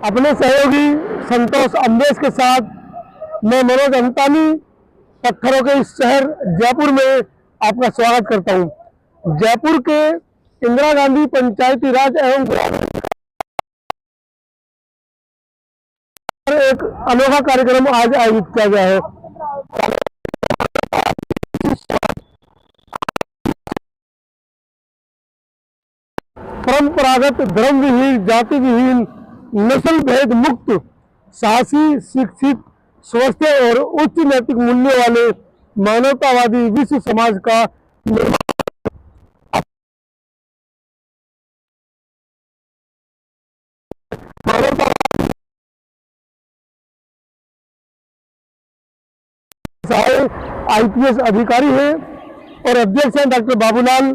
अपने सहयोगी संतोष अम्बेश के साथ मैं मनोज अंतानी पत्थरों के इस शहर जयपुर में आपका स्वागत करता हूं। जयपुर के इंदिरा गांधी पंचायती राज एवं एक अनोखा कार्यक्रम आज आयोजित किया गया है। परंपरागत धर्म विहीन, जाति विहीन, नस्ल भेद मुक्त, साहसी, शिक्षित, स्वस्थ और उच्च नैतिक मूल्य वाले मानवतावादी विश्व समाज का IPS अधिकारी हैं और अध्यक्ष हैं डॉक्टर बाबूलाल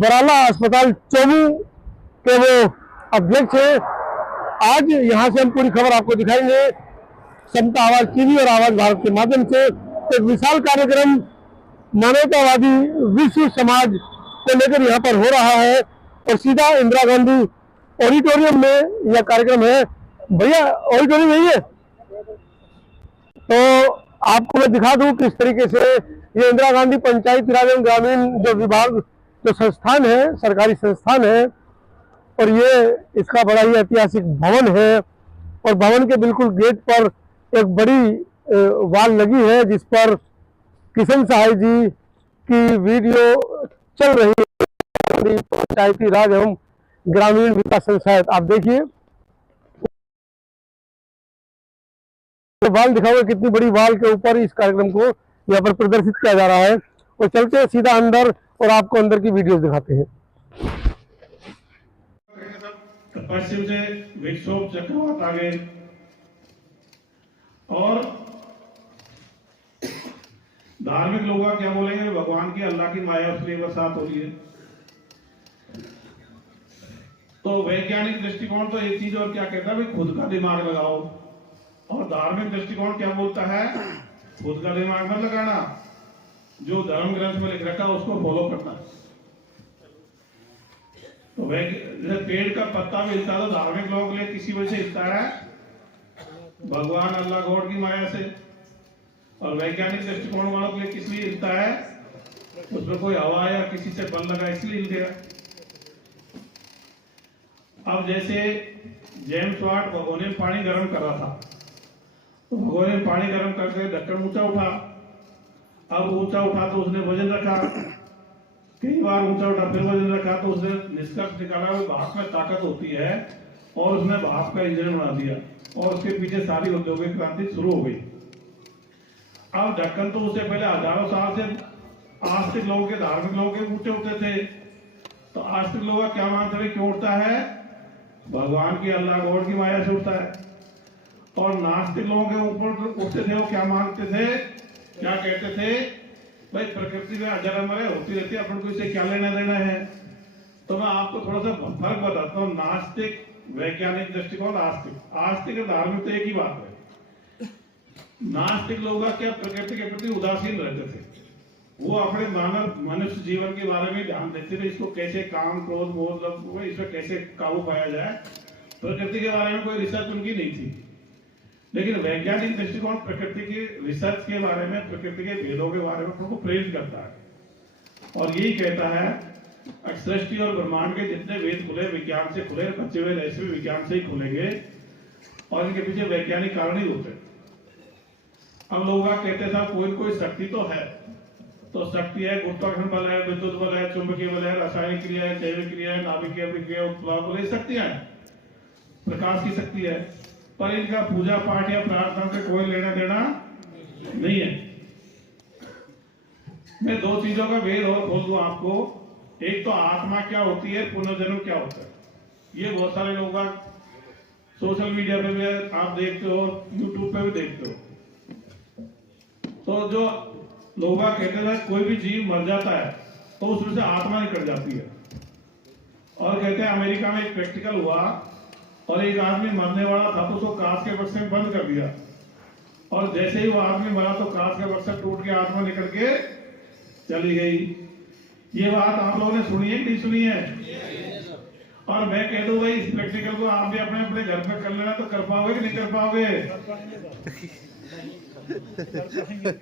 बराला अस्पताल चोमू के वो अध्यक्ष हैं। आज यहाँ से हम पूरी खबर आपको दिखाएंगे समता आवाज टीवी और आवाज भारत के माध्यम से। एक विशाल कार्यक्रम मानवतावादी विश्व समाज को लेकर यहाँ पर हो रहा है और सीधा इंदिरा गांधी ऑडिटोरियम में यह कार्यक्रम है। भैया ऑडिटोरियम यही है, तो आपको मैं दिखा दूं किस तरीके से ये इंदिरा गांधी पंचायती राज एवं ग्रामीण जो विभाग जो संस्थान है, सरकारी संस्थान है, और ये इसका बड़ा ही ऐतिहासिक भवन है और भवन के बिल्कुल गेट पर एक बड़ी वाल लगी है जिस पर किशन सहाय जी की वीडियो चल रही है। पंचायती राज एवं ग्रामीण विकास संस्थान, आप देखिए वाल दिखा हुआ, कितनी बड़ी वाल के ऊपर इस कार्यक्रम को यहाँ पर प्रदर्शित किया जा रहा है। और चलते हैं सीधा अंदर और आपको अंदर की वीडियो दिखाते हैं। पश्चिम से विक्षोभ चक्रवात आ गए और धार्मिक लोग क्या बोलेंगे, भगवान की अल्लाह की माया उसकी बरसात हो रही है। तो वैज्ञानिक दृष्टिकोण तो एक चीज और क्या कहता है, भाई खुद का दिमाग लगाओ, और धार्मिक दृष्टिकोण क्या बोलता है, खुद का दिमाग मत लगाना, जो धर्म ग्रंथ में लिख रखा है उसको फॉलो करना। तो जैसे पेड़ का पत्ता भी हिलता है तो धार्मिक लोगों के लिए किसी वजह से हिलता है, भगवान अल्लाह गॉड की माया से, और वैज्ञानिक दृष्टिकोण वालों के लिए किस लिए हिलता है, उसमें कोई हवा या किसी से बल लगा इसलिए हिल गया। अब जैसे जेम्स वाट भगोने में पानी गर्म कर रहा था, तो भगोने में पानी गर्म करके ढक्कन ऊंचा उठा, अब ऊंचा उठा तो उसने वजन रखा, कई बार ऊंचा उठा फिर वजन रखा, तो उसने निष्कर्ष निकाला कि भाप में ताकत होती है और उसने भाप का इंजन बना दिया और उसके पीछे सारी औद्योगिक क्रांति शुरू हो गई। अब ढक्कन तो उससे पहले हजारों साल से आस्तिक लोगों के, धार्मिक लोगों के ऊंचे उठते थे। तो आस्तिक लोग क्या मानते थे, क्यों उठता है, भगवान की अल्लाह गॉड की माया से उठता है। और नास्तिक लोगों के ऊपर उठते थे, वो क्या मानते थे, क्या कहते थे, भाई प्रकृति में अजर अमर है, होती रहती है, अपन को इससे क्या लेना देना है। तो मैं आपको थोड़ा सा फर्क बताता हूँ, नास्तिक, वैज्ञानिक दृष्टिकोण, आस्तिक। आस्तिक और धार्मिक तो एक ही बात है। नास्तिक लोग क्या प्रकृति के प्रति उदासीन रहते थे, वो अपने मानव मनुष्य जीवन के बारे में ध्यान देते थे, इसको कैसे काम क्रोध मोह लोभ इसमें कैसे काबू पाया जाए, प्रकृति के बारे में कोई रिसर्च उनकी नहीं थी। लेकिन वैज्ञानिक दृष्टिकोण प्रकृति की रिसर्च के बारे में, प्रकृति के भेदों के बारे में उनको प्रेरित करता है और यही कहता है सृष्टि और ब्रह्मांड के जितने वेद खुले विज्ञान से खुले, बचे हुए ऐसे भी विज्ञान से ही खुलेंगे और इनके पीछे वैज्ञानिक कारण ही होते। अब लोग कहते थे कोई कोई शक्ति तो है, तो शक्ति है, गुरुत्वाकर्षण बल है, विद्युत बल है, चुंबकीय बल है, रासायनिक क्रिया है, जैविक क्रिया है, नाभिकीय अभिक्रिया, उत्प्लाव बल, ये शक्तियां हैं, प्रकाश की शक्ति है, पर इनका पूजा पाठ या प्रार्थना से कोई लेना देना नहीं है। मैं दो चीजों का भेद और खोल दूं आपको। एक तो आत्मा क्या होती है, पुनर्जन्म क्या होता है। ये बहुत सारे लोग सोशल मीडिया पे भी आप देखते हो, यूट्यूब पे भी देखते हो। तो जो लोग कहते हैं कोई भी जीव मर जाता है तो उसमें से आत्मा निकल जाती है, और कहते हैं अमेरिका में एक प्रैक्टिकल हुआ और एक आदमी मरने वाला था तो उसको कांच के बक्से में बंद कर दिया, और जैसे ही वो आदमी मरा तो कांच का बक्सा टूट के आत्मा निकल के चली गई। ये बात आप लोगों ने सुनी है कि नहीं सुनी है? और मैं कह दूं भाई इस प्रैक्टिकल को आप भी अपने अपने घर पे कर लेना, तो कर पाओगे कि नहीं कर पाओगे?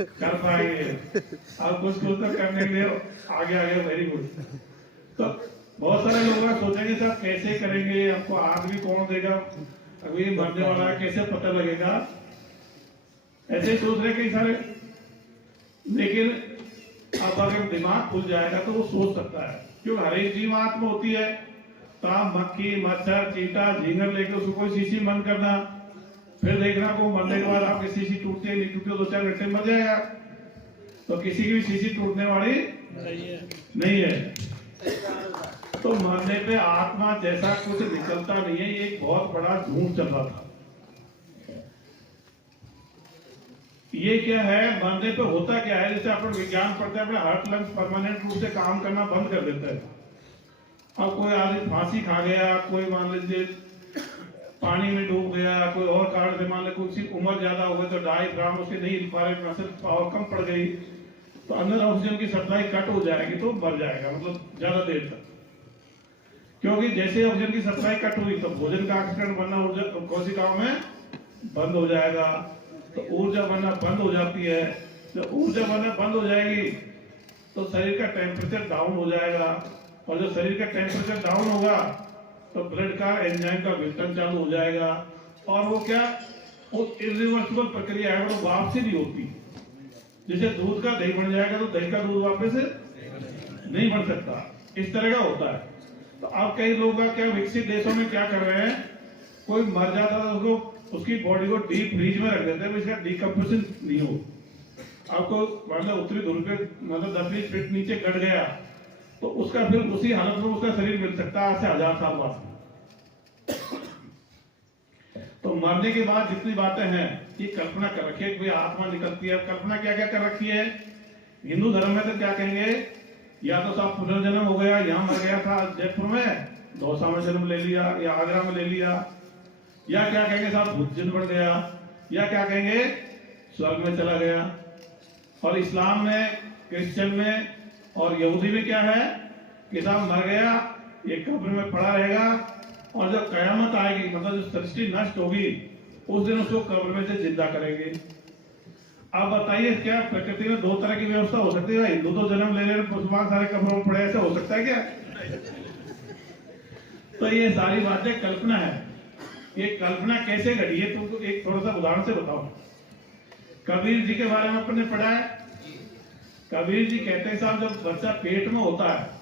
कर पाएंगे। अब कुछ तो करने के लिए आगे आगे, वेरी गुड। तो बहुत सारे लोग सोचेंगे सर कैसे करेंगे, आपको आग भी कौन देगा, अभी मरने वाला है कैसे पता लगेगा, ऐसे ही सोच रहे कई सारे। लेकिन अब अगर दिमाग खुल जाएगा तो वो सोच सकता है, क्योंकि हर एक जीव आत्मा होती है। तो आप मक्खी, मच्छर, चींटा, झींगर लेके उसको कोई शीशी बंद करना, फिर देखना को मरने के बाद आपकी शीशी टूटती है नहीं टूटती, 2-4 घंटे मर जाएगा। तो किसी की भी शीशी टूटने वाली नहीं है। तो मरने पे आत्मा जैसा कुछ निकलता नहीं है, ये एक बहुत बड़ा झूठ चल रहा था। ये क्या है, मरने पे होता क्या है, जैसे अपन विज्ञान पढ़ते हैं, अपने हार्ट लंग्स परमानेंट रूप से काम करना बंद कर देता है। अब कोई आदमी फांसी खा गया, कोई मान लीजिए पानी में डूब गया, कोई और कारण से मान लीजिए कुछ उम्र ज्यादा हो गई तो डायफ्राम उसके नहीं हिल पा रहे, मसल पावर कम पड़ गई, तो अंदर ऑक्सीजन की सप्लाई कट हो जाएगी तो मर जाएगा, मतलब ज्यादा देर तक। क्योंकि जैसे ऑक्सीजन की सप्लाई कट हुई तो भोजन का ऑक्सीजन बनना ऊर्जा कोशिकाओं में बंद हो जाएगा, तो ऊर्जा बनना बंद हो जाती है। जब ऊर्जा बनना बंद हो जाएगी तो शरीर का टेम्परेचर डाउन हो जाएगा, और जब शरीर का टेम्परेचर डाउन होगा तो ब्लड का एंजाइम का विघटन चालू हो जाएगा, और वो क्या, वो इरिवर्सिबल प्रक्रिया है, वो वापसी नहीं होती। जैसे दूध का दही बन जाएगा तो दही का दूध वापस नहीं बन सकता, इस तरह का होता है। तो अब कई लोग क्या विकसित देशों में क्या कर रहे हैं, कोई मर जाता है उसको उसकी बॉडी को डीप फ्रीज में रख देते हैं, इसका डिकम्पोजिशन नहीं हो। आपको मतलब उत्तरी ध्रुव पे मतलब 10-20 फीट नीचे कट गया तो उसका फिर उसी हालत में उसका शरीर मिल सकता है आज से 1000 साल बाद। तो मरने के बाद जितनी बातें हैं ये कल्पना कर रखी है कि आत्मा निकलती है। कल्पना क्या क्या कर रखी है, हिंदू धर्म में तो क्या कहेंगे, या तो साहब पुनर्जन्म हो गया, यहाँ मर गया था जयपुर में, दौसा में जन्म ले लिया, या आगरा में ले लिया, या क्या कहेंगे साहब भुजन बन गया, या क्या कहेंगे स्वर्ग में चला गया। और इस्लाम में, क्रिश्चियन में और यहूदी में क्या है कि साहब मर गया, ये कब्र में पड़ा रहेगा, और जब कयामत आएगी मतलब जो सृष्टि नष्ट होगी उस दिन उसको कब्र में से जिंदा करेंगे। अब बताइए क्या प्रकृति में 2 तरह की व्यवस्था हो सकती है, हिंदू तो जन्म ले रहे मुसलमान सारे कब्रों में पड़े, ऐसा हो सकता है क्या? तो ये सारी बातें कल्पना है। ये कल्पना कैसे घटी है तुमको एक थोड़ा सा उदाहरण से बताओ। कबीर जी के बारे में आपने पढ़ा है, कबीर जी कहते हैं साहब जब बच्चा पेट में होता है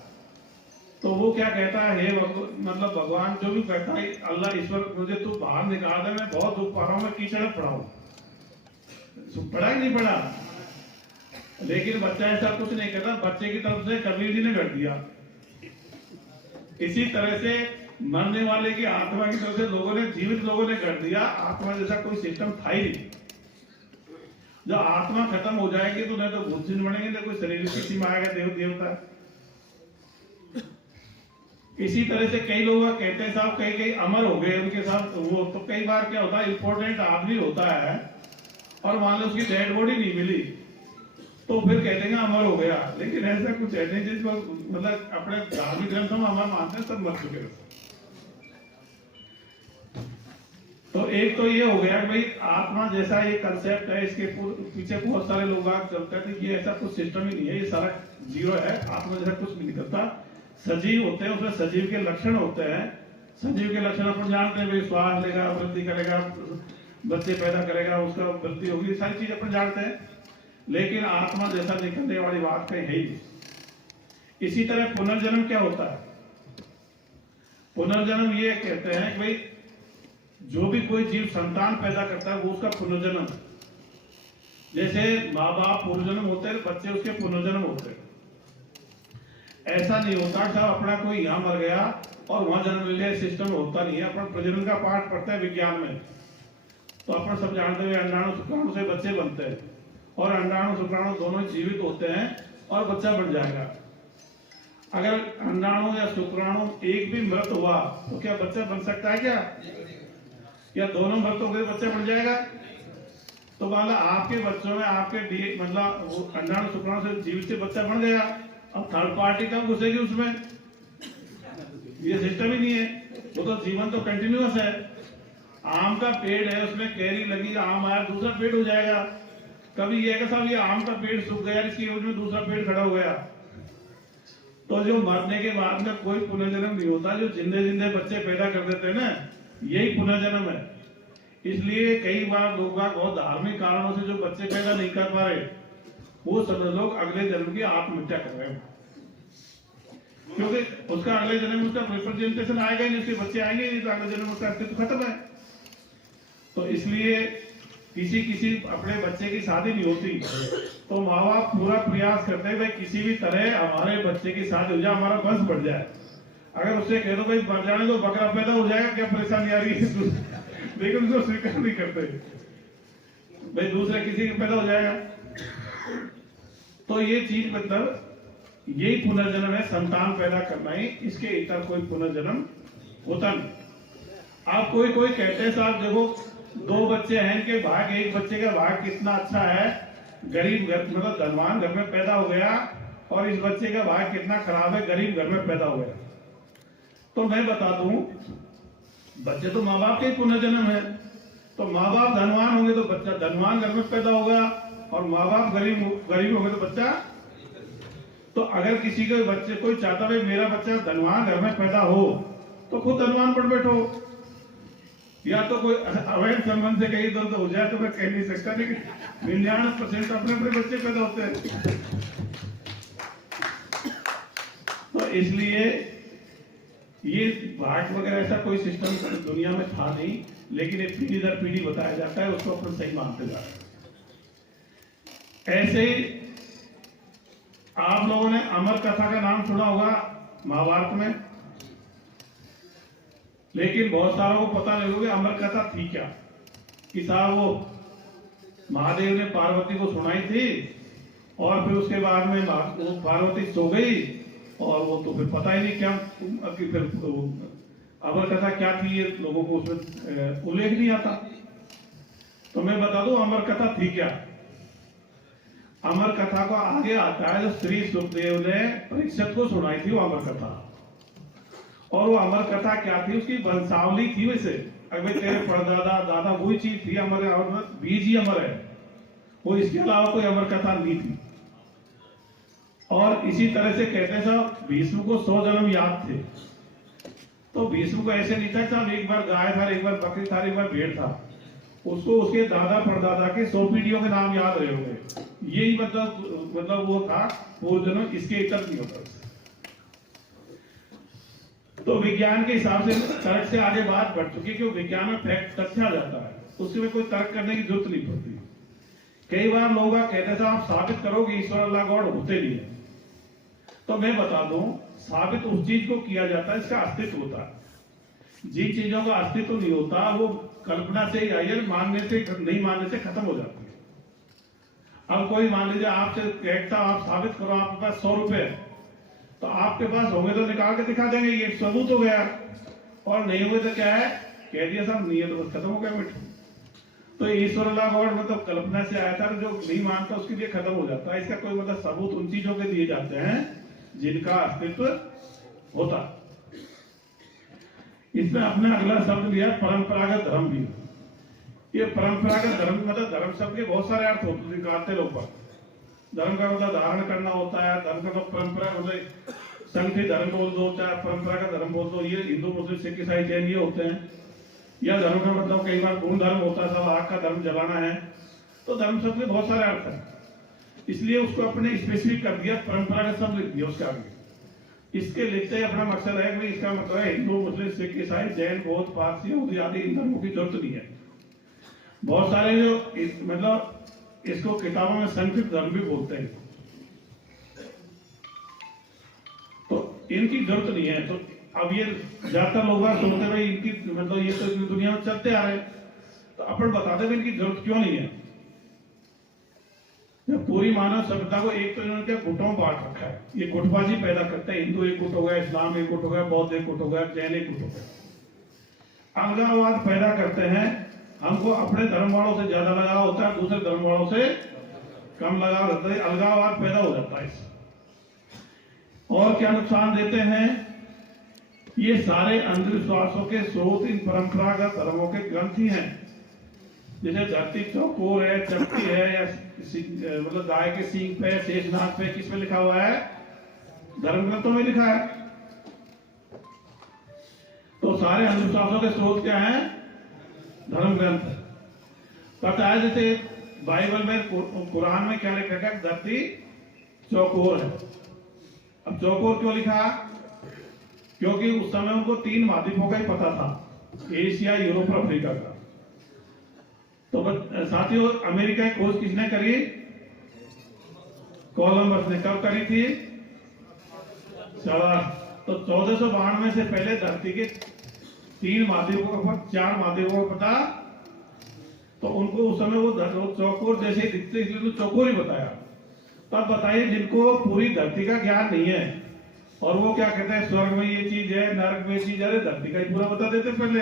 तो वो क्या कहता है, हे मतलब भगवान जो भी कहता है अल्लाह ईश्वर मुझे तू बाहर निकाल दे, मैं बहुत दुख पा रहा हूं, मैं कीचड़ पड़ा हूं। पढ़ा कि नहीं पढ़ा? लेकिन बच्चा ऐसा कुछ नहीं कहता, बच्चे की तरफ से कबीर जी ने कर दिया। इसी तरह से मरने वाले की आत्मा की तरफ से लोगों ने, जीवित लोगों ने कर दिया। आत्मा जैसा कोई सिस्टम था ही नहीं। जब आत्मा खत्म हो जाएगी तो नहीं तो भूत बनेंगे, ना कोई शरीर किसी में आएगा देव देवता। इसी तरह से कई लोग कहते हैं साहब कई कई अमर हो गए उनके साथ वो, तो कई बार क्या होता है इंपॉर्टेंट आदमी होता है और मान लो उसकी डेड बॉडी नहीं मिली तो फिर कहते हैं अमर हो गया, लेकिन ऐसा कुछ है नहीं जिसको मतलब अपने धार्मिक ग्रंथों में अमर मानते हैं, सब मर चुके। तो एक तो ये हो गया कि भाई आत्मा जैसा ये कंसेप्ट है, इसके पीछे बहुत सारे लोग चलते थे कि ऐसा कुछ सिस्टम ही नहीं है, ये सारा जीरो है, आत्मा जैसा कुछ नहीं निकलता। सजीव होते हैं, उसमें सजीव के लक्षण होते हैं। सजीव के लक्षण अपन जानते हैं, भाई श्वास लेगा, वृद्धि करेगा, बच्चे पैदा करेगा, उसका वृद्धि होगी, सारी चीज अपन जानते हैं। लेकिन आत्मा जैसा निकलने वाली बात कहीं है ही। इसी तरह पुनर्जन्म क्या होता है? पुनर्जन्म ये कहते हैं कि भाई जो भी कोई जीव संतान पैदा करता है वो उसका पुनर्जन्म। जैसे माँ बाप पुनर्जन्म होते हैं, बच्चे उसके पुनर्जन्म होते हैं। ऐसा नहीं होता कि अपना कोई यहाँ मर गया और वहां जन्म ले लिया, सिस्टम होता नहीं है। अपन प्रजनन का पाठ पढ़ते हैं विज्ञान में, तो अपन सब जानते हैं अंडाणु शुक्राणु से बच्चे बनते हैं, और अंडाणु शुक्राणु दोनों जीवित होते हैं और बच्चा बन जाएगा। अगर अंडाणु या शुक्राणु एक भी मृत हुआ तो क्या बच्चा बन सकता है क्या? या दोनों मृत हो गए बच्चा बन जाएगा? तो मान लो आपके बच्चों में आपके मतलब अंडाणु शुक्राणु से जीवित से बच्चा बन गया, अब थर्ड पार्टी कब घुसेगी उसमें? ये सिस्टम ही नहीं है। वो तो जीवन तो कंटिन्यूअस है। आम का पेड़ है, उसमें कैरी लगी, आम आया, दूसरा पेड़ हो जाएगा। कभी ये कि साहब ये आम का पेड़ सूख गया, इसकी एवज में दूसरा पेड़ खड़ा हो गया। तो जो मरने के बाद में कोई पुनर्जन्म नहीं होता, जो जिंदे जिंदे बच्चे पैदा कर देते हैं ना, यही पुनर्जन्म है। इसलिए कई बार लोग बहुत धार्मिक कारणों से जो बच्चे पैदा नहीं कर पा रहे, वो सब लोग अगले जन्म की आत्महत्या कर रहे हैं, क्योंकि उसका अगले जन्म में उसका रिप्रेजेंटेशन आएगा ही नहीं, उसके बच्चे आएंगे नहीं, तो अगले जन्म में उसका अस्तित्व खत्म है। तो इसलिए किसी अपने बच्चे की शादी नहीं होती तो माँ बाप पूरा प्रयास करते हैं भाई किसी भी तरह हमारे बच्चे की शादी हो जाए, हमारा वंश बढ़ जाए। अगर उससे कह दो भाई बढ़ जाने तो बकरा पैदा हो जाएगा, क्या परेशानी आ रही है, लेकिन उसको स्वीकार नहीं करते भाई दूसरा किसी का पैदा हो जाएगा। तो ये चीज मतलब यही पुनर्जन्म है, संतान पैदा करना ही, इसके इतर कोई पुनर्जन्म होता नहीं। आप कोई कहते हैं साहब देखो 2 बच्चे हैं, इनके भाग, एक बच्चे का भाग कितना अच्छा है, गरीब घर मतलब धनवान घर में पैदा हो गया, और इस बच्चे का भाग कितना खराब है, गरीब घर में पैदा हो गया। तो मैं बता दूं, बच्चे तो माँ बाप के पुनर्जन्म है। तो माँ बाप धनवान होंगे तो बच्चा धनवान घर में पैदा होगा, और माँ बाप गरीब होंगे तो बच्चा। तो अगर किसी के बच्चे कोई चाहता है मेरा बच्चा धनवान घर में पैदा हो, तो खुद धनवान पर बैठो, या तो कोई अवैध संबंध से कहीं दर्द हो जाए तो मैं कह नहीं सकता, लेकिन 99% अपने अपने बच्चे पैदा होते हैं। तो इसलिए ये भाग वगैरह ऐसा कोई सिस्टम दुनिया में था नहीं, लेकिन ये पीढ़ी दर पीढ़ी बताया जाता है, उसको अपन सही मानते जा रहे हैं। ऐसे ही आप लोगों ने अमर कथा का नाम सुना होगा महाभारत में, लेकिन बहुत सारों को पता नहीं होगा अमर कथा थी क्या। कि साहब वो महादेव ने पार्वती को सुनाई थी, और फिर उसके बाद में वो पार्वती सो गई, और वो तो फिर पता ही नहीं क्या कि फिर अमर कथा क्या थी, ये लोगों को उसमें उल्लेख नहीं आता। तो मैं बता दूं अमर कथा थी क्या। अमर कथा को आगे आता है, जो श्री सुखदेव ने परीक्षित को सुनाई थी वो अमर कथा। और वो अमर कथा क्या थी, उसकी वंशावली थी। वैसे अगर तेरे परदादा दादा वही चीज थी, अमर बीज ही अमर है, वो इसके अलावा कोई अमर कथा नहीं थी। और इसी तरह से कहते साहब भीष्म को 100 जन्म याद थे। तो भीष्म को ऐसे नहीं था साहब एक बार गाय था, एक बार बकरी था, एक बार भेड़ था, उसको उसके दादा परदादा के 100 पीढ़ियों के नाम याद रहे होंगे। यही मतलब वो था पूर्व जन्म, इसके इतर नहीं होता। तो विज्ञान के हिसाब से तर्क से आगे बात बढ़ चुकी है, क्योंकि विज्ञान में फैक्ट तथ्य आ जाता है, उसमें कोई तर्क करने की जरूरत नहीं पड़ती। कई बार लोग कहते थे आप साबित करो कि ईश्वर अल्लाह गॉड होते नहीं है। तो मैं बता दूं, साबित उस चीज को किया जाता है इसका अस्तित्व होता है। जिन चीजों का अस्तित्व नहीं होता वो कल्पना से ही आई, मानने से नहीं मानने से खत्म हो जाती है। अब कोई मान लीजिए आपसे कहता आप साबित करो आपके पास 100 रुपए, तो आपके पास होंगे तो निकाल के दिखा देंगे, ये सबूत हो गया। और नहीं हुए तो क्या है, कह दिया साहब नहीं है तो बस खत्म हो गया मिट। तो ईश्वर अल्लाह गॉड मतलब कल्पना से आया था, जो नहीं मानता उसके लिए खत्म हो जाता है। इसका कोई मतलब सबूत उन चीजों के दिए जाते हैं जिनका अस्तित्व होता। इसमें अपने अगला शब्द लिया परंपरागत धर्म भी। ये परंपरागत धर्म मतलब धर्म शब्द के बहुत सारे अर्थ होते हैं लोग पर। धर्म का मतलब धारण करना होता है, धर्म का मतलब परंपरा मतलब संगठित धर्म बोल दो, चाहे परंपरागत धर्म बोल दो, ये हिंदू मुस्लिम सिख ईसाई जैन ये होते हैं। या धर्म का मतलब कई बार गुण धर्म होता है, सब आग का धर्म जलाना है। तो धर्म शब्द में बहुत सारे अर्थ है, इसलिए उसको अपने स्पेसिफिक कर दिया, परंपरागत शब्द लिख दिया उसके आगे। इसके लिखते अपना मकसद है कि इसका मतलब है हिंदू मुस्लिम सिख ईसाई जैन बौद्ध पारसी यहूदी आदि इन धर्मों की जरूरत नहीं है। बहुत सारे जो मतलब इसको किताबों में संस्कृत धर्म भी बोलते हैं, तो इनकी जरूरत नहीं है। तो अब ये ज्यादातर लोग सोचते भाई इनकी मतलब ये तो दुनिया में चलते आ रहे, तो अपन बताते हैं इनकी जरूरत क्यों नहीं है। जब पूरी मानव सभ्यता को एक तो इन्होंने गुटों में बांट रखा है, ये गुटबाजी पैदा करते हैं। हिंदू एक गुट हो गया, इस्लाम एक गुट हो गया, बौद्ध एक गुट हो गया, जैन एक गुट हो गया। अलगाववाद पैदा करते हैं, हमको अपने धर्म वालों से ज्यादा लगाव होता है, दूसरे धर्म वालों से कम लगाव रहता है, अलगाववाद पैदा हो जाता है। और क्या नुकसान देते हैं, ये सारे अंधविश्वासों के स्रोत इन परंपरागत धर्मों के ग्रंथ ही हैं। जैसे धरती चौकोर है, चपटी है, या मतलब गाय के सींग पे, शेषनाग पे, किस पे लिखा हुआ है? धर्म ग्रंथों में लिखा है। तो सारे अंधविश्वासों के स्रोत क्या हैं? धर्म ग्रंथ। पता है जैसे बाइबल में, कुरान में क्या लिखा है? धरती चौकोर है। अब चौकोर क्यों लिखा? क्योंकि उस समय उनको 3 महाद्वीपों का ही पता था, एशिया, यूरोप और अफ्रीका का। तो साथियों, अमेरिका की खोज किसने करी? कोलंबस ने। कब करी थी? तो 1492 से पहले धरती के 3 महाद्वीपों का, 4 महाद्वीपों का पता। तो उनको उस समय वो चौकोर जैसे दिखते, इसलिए तो चौकोर ही बताया। तब बताइए जिनको पूरी धरती का ज्ञान नहीं है, और वो क्या कहते हैं स्वर्ग में ये चीज है, नरक में ये चीज है, धरती का ही पूरा बता देते पहले।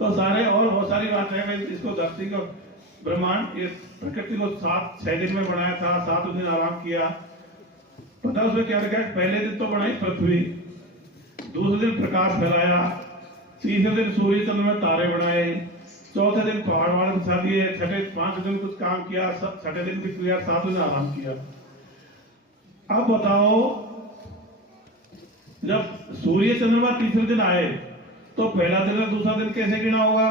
तो सारे और बहुत सारी बात है। इसको धरती को, ब्रह्मांड, ये प्रकृति को 6 दिन में बनाया था, 7 दिन आराम किया। पता उसमें क्या लिखा है? पहले दिन तो बनाई पृथ्वी, दूसरे दिन प्रकाश फैलाया, तीसरे दिन सूर्य चंद्रमा तारे बनाए, चौथे दिन पहाड़ वहाड़ बिछा दिए, 5 दिन कुछ काम किया, 6ठे दिन भी किया, 7 दिन आराम किया। अब बताओ, जब सूर्य चंद्रमा तीसरे दिन आए तो पहला दिन और दूसरा दिन कैसे गिना होगा?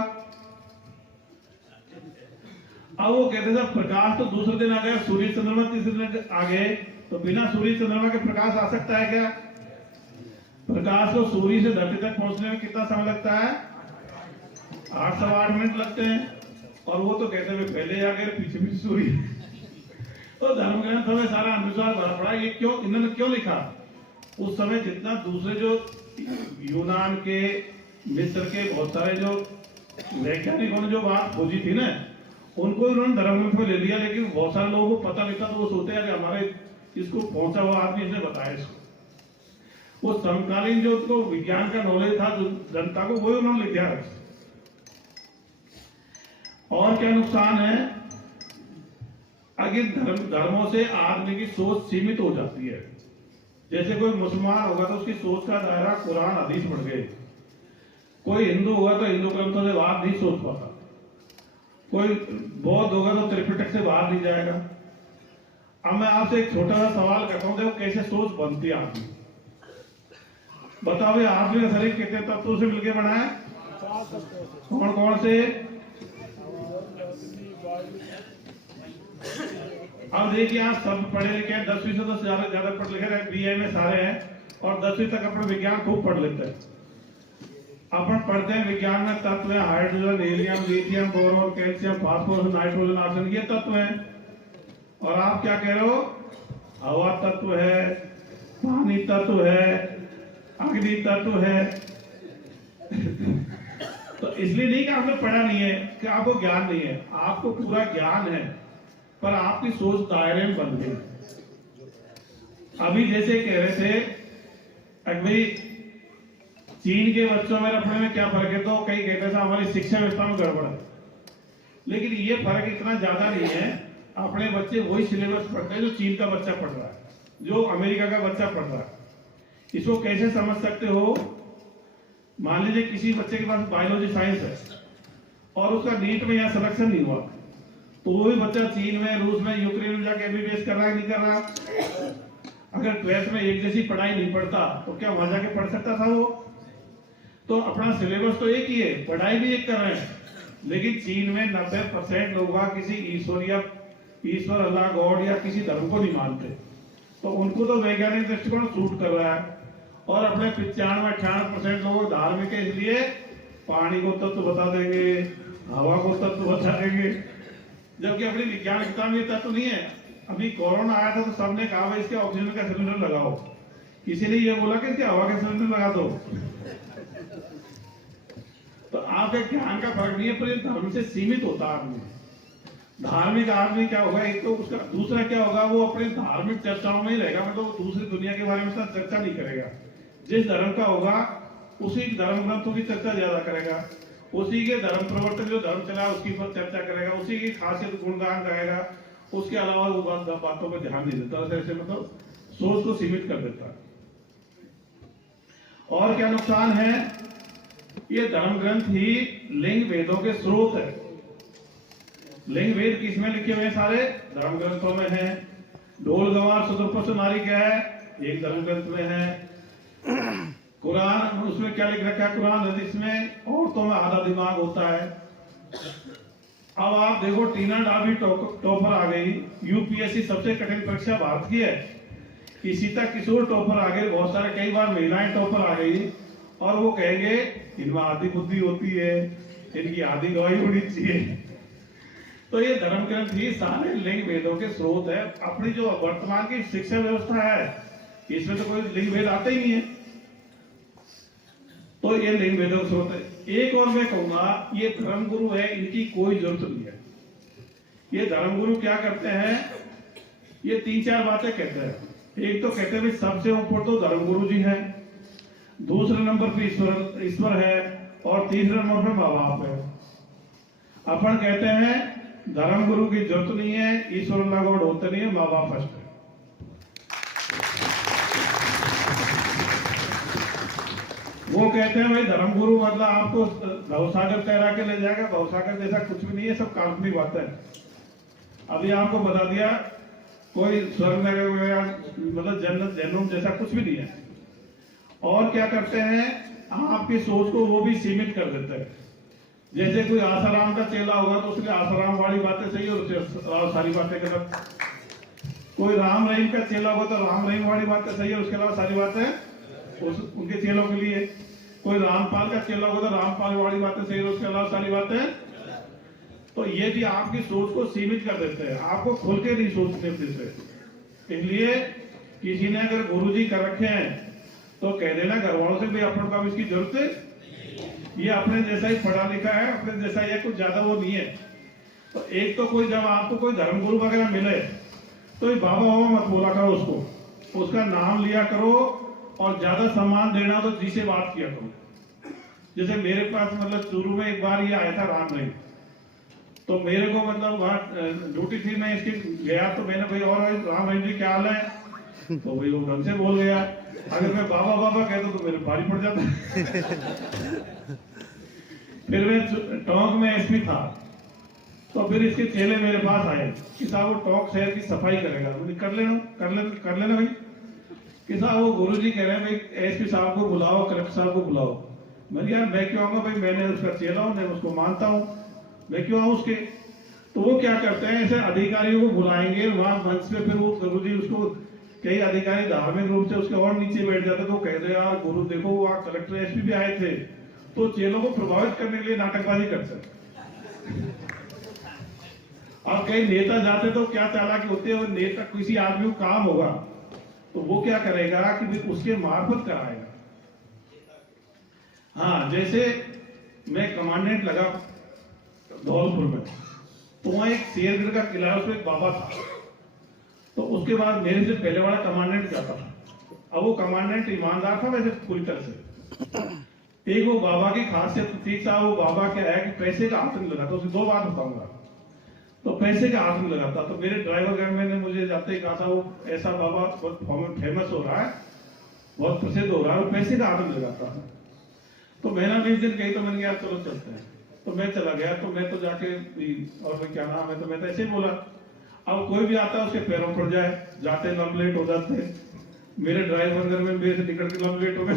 अब वो कहते हैं प्रकाश तो दूसरे दिन आ गया, सूर्य चंद्रमा तीसरे दिन आ गए, तो बिना सूर्य चंद्रमा के प्रकाश आ सकता है क्या? प्रकाश को सूर्य से धरती तक पहुंचने में कितना समय लगता है? 8 सवा 8 मिनट लगते हैं। और वो तो कहते हैं पहले आ गए, पीछे पीछे सूर्य। तो धर्म ग्रंथों में सारा अंधविश्वास भरा पड़ा। ये क्यों, इन्होंने क्यों लिखा? उस समय जितना दूसरे जो यूनान के, मिस्र के बहुत सारे जो वैज्ञानिकों ने जो बात खोजी थी ना, उनको उन्होंने धर्म ग्रंथ में ले लिया। लेकिन बहुत सारे लोगों को पता नहीं था, तो वो सोचते हैं कि हमारे इसको पहुंचा हुआ आदमी इसने बताया इसको। वो समकालीन जो उसको विज्ञान का नॉलेज था जो जनता को, वो उन्होंने लिख दिया। और क्या नुकसान है? अगर धर्मों से आदमी की सोच सीमित हो जाती है। जैसे कोई मुसलमान होगा तो उसकी सोच का दायरा कुरान हदीस बढ़ गए, कोई हिंदू होगा तो हिंदू ग्रंथों से बाहर नहीं सोच पाता, कोई बौद्ध होगा तो त्रिपिटक से बाहर नहीं जाएगा। अब मैं आपसे एक छोटा सा सवाल करता हूं, देखो कैसे सोच बनती है आदमी। बताओ, आदमी का शरीर कितने तत्वों से मिलकर बना है? कौन कौन से? अब देखिए, आप सब पढ़े लिखे हैं, 10वीं से तो ज्यादा पढ़ लिखे हैं, बीए में सारे हैं, और 10वीं तक अपन विज्ञान खूब पढ़ लेते हैं। अपन पढ़ते हैं विज्ञान में तत्व है, hydrogen, helium, lithium, boron, calcium, phosphorus, nitrogen, oxygen, ये तत्व हैं। और आप क्या कह रहे हो? हवा तत्व है, पानी तत्व है, अग्नि तत्व है। तो इसलिए नहीं कि आपने पढ़ा नहीं है, कि आपको ज्ञान नहीं है, आपको पूरा ज्ञान है, पर आपकी सोच दायरे में बन गई। अभी जैसे कह रहे थे भाई चीन के बच्चों में अपने में क्या फर्क है, तो कई कहते थे हमारी शिक्षा व्यवस्था में गड़बड़ है। लेकिन ये फर्क इतना ज्यादा नहीं है। अपने बच्चे वही सिलेबस पढ़ते हैं जो चीन का बच्चा पढ़ रहा है, जो अमेरिका का बच्चा पढ़ रहा है। इसको कैसे समझ सकते हो? मान लीजिए किसी बच्चे के पास बायोलॉजी साइंस है और उसका नीट में यहाँ सिलेक्शन नहीं हुआ, तो वो भी बच्चा चीन में, रूस में, यूक्रेन में जाके एमबीबीएस कर रहा है, नहीं कर रहा? अगर 12th में एक जैसी पढ़ाई नहीं पढ़ता तो क्या वहां जाके पढ़ सकता था वो? तो अपना सिलेबस तो एक ही है, पढ़ाई भी एक कर रहे हैं। लेकिन चीन में 90% लोग किसी ईश्वर, अल्लाह, गॉड या किसी धर्म को नहीं मानते, तो उनको तो वैज्ञानिक दृष्टिकोण सूट कर रहा है। और अपने 95-98% लोग धार्मिक है, इसलिए पानी को तत्व बता देंगे, हवा को तत्व बता देंगे, जबकि अपनी विज्ञान किताब में तत्व नहीं है। अभी कोरोना आया था तो सबने कहा भाई इसके ऑक्सीजन का सिलेंडर लगाओ, किसी ने ये बोला कि इसके हवा का सिलेंडर लगा दो। तो आपके ज्ञान का फर्क नहीं है, पर धर्म से सीमित होता आदमी। धार्मिक आदमी क्या होगा, एक तो उसका, दूसरा क्या होगा, वो अपने धार्मिक चर्चाओं में ही रहेगा, मतलब वो दूसरी दुनिया के बारे में चर्चा नहीं करेगा। जिस धर्म का होगा उसी धर्म ग्रंथों की चर्चा ज्यादा करेगा, उसी के धर्म प्रवर्तक जो धर्म चला उसकी पर चर्चा करेगा, उसी की खासियत गुणगान गाएगा, उसके अलावा वो बातों पर ध्यान नहीं देता। ऐसे मतलब सोच को सीमित कर देता है। और क्या नुकसान है? ये धर्म ग्रंथ ही लिंग वेदों के स्रोत है। लिंग वेद किसमें लिखे हुए हैं? सारे धर्म ग्रंथों में है। ढोल गवार सुदूर पशु नारी क्या है? एक धर्म ग्रंथ में है। कुरान, उसमें क्या लिख रखा है? कुरान हदीस में औरतों में आधा दिमाग होता है। अब आप देखो, टीना डाबी टॉपर आ गई। यूपीएससी सबसे कठिन परीक्षा भारत की है। इशिता किशोर टॉपर आ गए, बहुत सारे कई बार महिलाएं टॉपर आ गई, और वो कहेंगे इनमें आधी बुद्धि होती है, इनकी आधी गवाही होनी चाहिए। तो ये धर्म ग्रंथ ही सारे लिंग वेदों के स्रोत है। अपनी जो वर्तमान की शिक्षा व्यवस्था है, इसमें तो कोई लिंग भेद आते ही नहीं है। तो ये लिंग वेदों के स्रोत है। एक और मैं कहूंगा, ये धर्म गुरु है, इनकी कोई जरूरत नहीं है। ये धर्म गुरु क्या करते हैं? ये 3-4 बातें कहते हैं। एक तो कहते हैं भाई सबसे ऊपर तो धर्म गुरु जी हैं, दूसरे नंबर पे ईश्वर है, और तीसरे नंबर पे माँ बाप है। अपन कहते हैं धर्म गुरु की जरूरत नहीं है, ईश्वर लागोड होते नहीं है, माँ बाप फर्स्ट है। वो कहते हैं भाई धर्म गुरु मतलब आपको भवसागर तैरा के ले जाएगा, भवसागर जैसा कुछ भी नहीं है, सब काल्पनिक बात है। अभी आपको बता दिया, कोई स्वर्ग में मतलब जन्नत जन्म जैसा कुछ भी नहीं है। और क्या करते हैं? आपकी सोच को वो भी सीमित कर देते हैं। जैसे कोई आसाराम का चेला होगा तो उसके आसाराम वाली बातें सही और उसके सारी बातें गलत। कोई राम रहीम का चेला होगा तो राम रहीम वाली बातें सही है, उसके अलावा सारी बातें उनके चेलों के लिए। कोई रामपाल का चेला होगा तो रामपाल वाली बातें सही है, उसके अलावा सारी बातें। तो ये भी आपकी सोच को सीमित कर देते हैं, आपको खुल के नहीं सोचने देते। इसलिए किसी ने अगर गुरुजी कर रखे हैं तो कह देना घर वालों से भी अपन को इसकी जरूरत है, ये अपने जैसा ही पढ़ा लिखा है, अपने जैसा ही कुछ ज्यादा वो नहीं है। तो एक तो कोई जब आपको कोई धर्म गुरु वगैरह मिले तो बाबा बाबा मत बोला करो उसको, उसका नाम लिया करो, और ज्यादा सम्मान देना तो जी से बात किया करो। जैसे मेरे पास मतलब शुरू में एक बार ये आया था राम रहीम, तो मेरे को मतलब वहाँ ड्यूटी थी, मैं इसके गया तो मैंने भाई और राम रहीम जी क्या हाल है? तो भाई वो ढंग से बोल गया। अगर मैं बाबा बाबा कहता तो मेरे भारी पड़ जाता। फिर मैं टोंक में एसपी था, तो फिर इसके चेले मेरे पास आए कि साहब वो टोंक शहर की सफाई करेगा। कर लेना भाई। कि साहब वो गुरुजी कह रहे हैं भाई एसपी साहब को बुलाओ, कलेक्टर साहब को बुलाओ। मैंने यार मैं क्यों आऊंगा भाई, मैंने उसका चेला हूं, मैं उसको मानता हूं, मैं क्यों आऊं उसके। तो वो क्या करते हैं, ऐसे अधिकारियों को बुलाएंगे वहां मंच पे, फिर वो गुरुजी उसको, कई अधिकारी धार्मिक रूप से उसके और नीचे बैठ जाते, तो कहते यार गुरु देखो वहां कलेक्टर एसपी भी आए थे, तो चेलों को प्रभावित करने के लिए नाटकबाजी करते हैं। और कई नेता जाते तो क्या चालाकी होती है, नेता किसी आदमी को काम होगा तो वो क्या करेगा कि उसके मार्फत कराएगा। हाँ, जैसे मैं कमांडेंट लगा धौलपुर में, तो वहां एक शेरगढ़ का किला है, उसमें एक बाबा था। तो उसके बाद मेरे से पहले वाला कमांडेंट जाता था। अब वो कमांडेंट ईमानदार था वैसे पूरी तरह से। एक वो बाबा की खासियत थी, वो बाबा क्या है कि पैसे का हाथ नहीं लगाता। उसकी 2 बात बताऊंगा। तो पैसे का हाथ नहीं लगाता। तो मेरे ड्राइवर गैंग ने मुझे जाते ही कहा था वो ऐसा बाबा बहुत फेमस हो रहा है, बहुत प्रसिद्ध हो रहा है, वो पैसे का हाथ नहीं लगाता। तो मैंने 20 दिन कही, तो मैंने यार चलो चलते हैं। तो मैं चला गया। तो मैं तो जाके, और मैं क्या नाम है, तो मैं तो ऐसे ही बोला। अब कोई भी आता है उसके पैरों पड़ जाए, जाते लंबलेट हो जाते। मेरे ड्राइवर में मेरे से निकल के लंबलेट हो गए।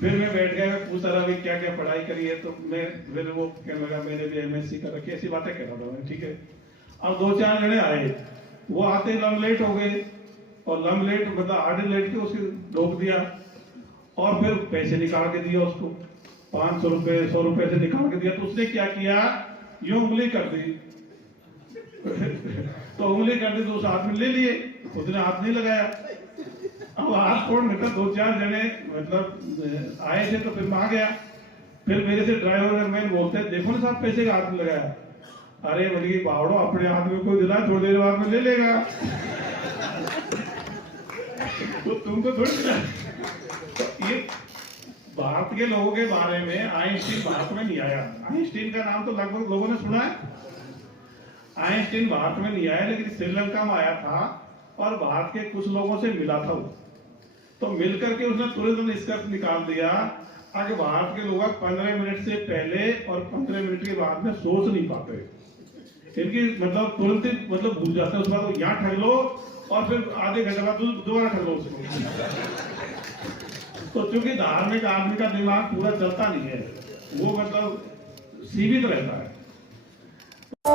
फिर मैं बैठ गया, मैं पूछता रहा क्या क्या पढ़ाई करी है। तो मैं फिर वो कहने लगा मैंने भी एमएससी कर रखी है, ऐसी बातें कह रहा था मैं। ठीक है। अब 2-4 जने आए, वो आते लंबलेट हो गए, और लंबलेट मतलब आधे लेट के उसके रोक दिया, और फिर पैसे निकाल के दिया उसको, 500 रुपए 100 रुपए से निकाल के दिया। तो उसने क्या किया, यूं उंगली कर दी। तो उंगली कर दी तो उस आदमी ले लिए, उसने हाथ नहीं लगाया। अब हाथ कौन मतलब 2-4 जने मतलब आए थे, तो फिर मैं आ गया। फिर मेरे से ड्राइवर मैन बोलते हैं देखो ना साहब पैसे का हाथ नहीं लगाया। अरे बोली बावड़ो, अपने हाथ में कोई दिला, थोड़ी देर बाद में ले लेगा। तो तुमको थोड़ी दिला। तो ये भारत के लोगों के बारे में, आइंस्टीन भारत में नहीं आया। आइंस्टीन का नाम तो लगभग लोगों ने सुना है। आइंस्टीन भारत में नहीं आया, लेकिन श्रीलंका में आया था, और भारत के कुछ लोगों से मिला था वो। तो मिलकर के उसने तुरंत निष्कर्ष निकाल दिया कि भारत के लोग 15 मिनट से पहले और 15 मिनट के बाद में सोच नहीं पाते, इनकी मतलब तुरंत ही मतलब भूल जाते हैं। उसके बाद यहाँ ठग लो और फिर आधे घंटे बाद दोबारा ठग लो उसको। तो चूंकि धार्मिक आदमी का दिमाग पूरा चलता नहीं है, वो मतलब सीमित रहता है।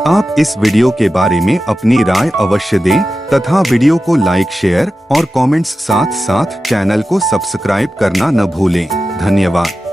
आप इस वीडियो के बारे में अपनी राय अवश्य दें तथा वीडियो को लाइक, शेयर और कमेंट्स साथ साथ चैनल को सब्सक्राइब करना न भूलें। धन्यवाद।